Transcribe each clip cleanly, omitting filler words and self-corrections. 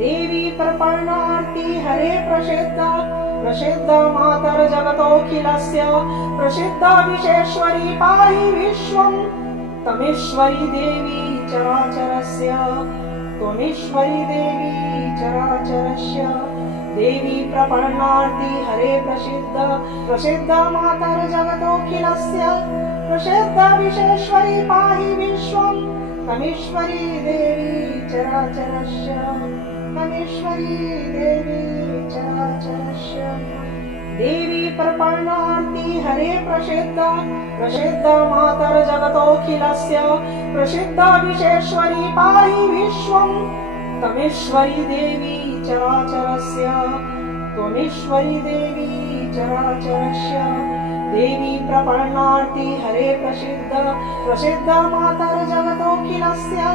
देवी प्रपन्नार्ति हरे प्रसिद्धा प्रसिद्धा मातर जगतोऽखिलस्य प्रसिद्धा विश्वेश्वरी पाहि विश्वम् तमीश्वरी देवी चराचरस्य त्वमीश्वरी देवी चराचरस्य देवी प्रपन्नार्ति हरे प्रसिद्धा प्रसिद्धा मातर जगतोऽखिलस्य प्रसिद्धा विश्वेश्वरी पाहि विश्वम् तमीश्वरी देवी चराचरस्य तमीश्वरी देवी चराचरस्य देवी प्रपन्नार्ति हरे प्रसिद्धा प्रसिद्धा मातर जगतोऽखिलस्य प्रसिद्धा विश्वेश्वरी पाहि विश्वम् तमीश्वरी देवी चराचरस्य त्वमीश्वरी देवी चराचरस्य देवी प्रपन्नार्ति हरे प्रसिद्धा प्रसिद्धा मातर जगतोऽखिलस्य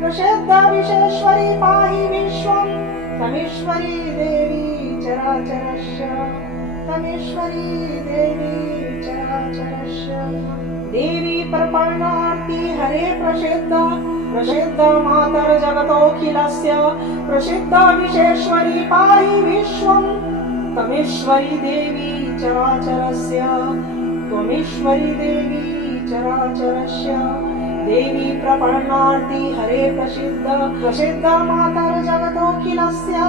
प्रसिद्धा विश्वेश्वरी पाहि विश्वम् तमीश्वरी देवी चराचरस्य तमीश्वरी देवी चराचरस्य देवी प्रपन्नार्ति हरे प्रसिद्धा प्रसिद्धा मातर जगतोऽखिलस्य प्रसिद्धा विश्वेश्वरी पाहि विश्वम् तमीश्वरी देवी चराचरस्य त्वमीश्वरी देवी चराचरस्य देवी प्रपन्नार्ति हरे प्रसिद्धा प्रसिद्धा मातर जगतोऽखिलस्य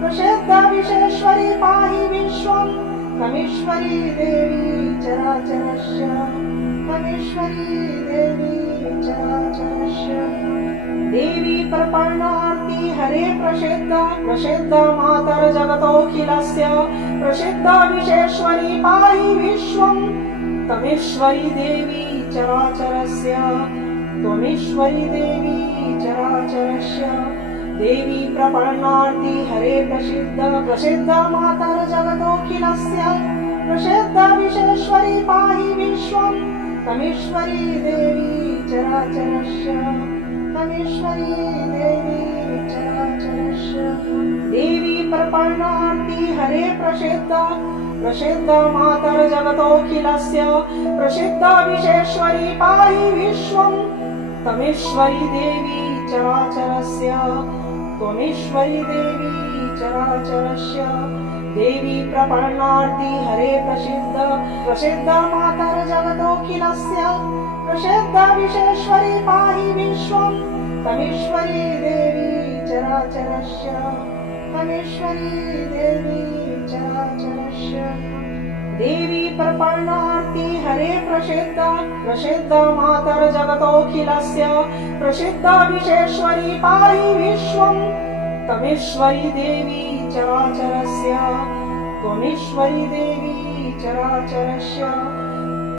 प्रसिद्धा विश्वेश्वरी पाहि विश्वम् तमीश्वरी देवी चराचरस्य तमीश्वरी देवी चराचरस्य देवी प्रपन्नार्ति हरे प्रसिद्धा प्रसिद्धा मातर जगतोऽखिलस्य प्रसिद्धा विश्वेश्वरी पाहि विश्वम् तमीश्वरी देवी चराचरस्य त्वमीश्वरी देवी चराचरस्य देवी प्रपन्नार्ति हरे प्रसिद्धा प्रसिद्धा मातर जगतोऽखिलस्य प्रसिद्धा विश्वेश्वरी पाहि विश्वम् तमीश्वरी देवी चराचरस्य तमीश्वरी देवी चराचरस्य देवी प्रपन्नार्ति हरे प्रसिद्धा प्रसिद्धा मातर जगतोऽखिलस्य प्रसिद्धा विश्वेश्वरी पाहि विश्वम् तमीश्वरी देवी चराचरस्य त्वमीश्वरी देवी चराचरस्य देवी प्रपन्नार्ति हरे प्रसिद्धा प्रसिद्धा मातर जगतोऽखिलस्य प्रसिद्धा विश्वेश्वरी पाहि विश्वम् तमीश्वरी देवी चराचरस्य तमीश्वरी देवी चराचरस्य देवी प्रपन्नार्ति हरे प्रसिद्धा प्रसिद्धा मातर जगतोऽखिलस्य प्रसिद्धा विश्वेश्वरी पाहि विश्वम् तमीश्वरी देवी चराचरस्य त्वमीश्वरी देवी चराचरस्य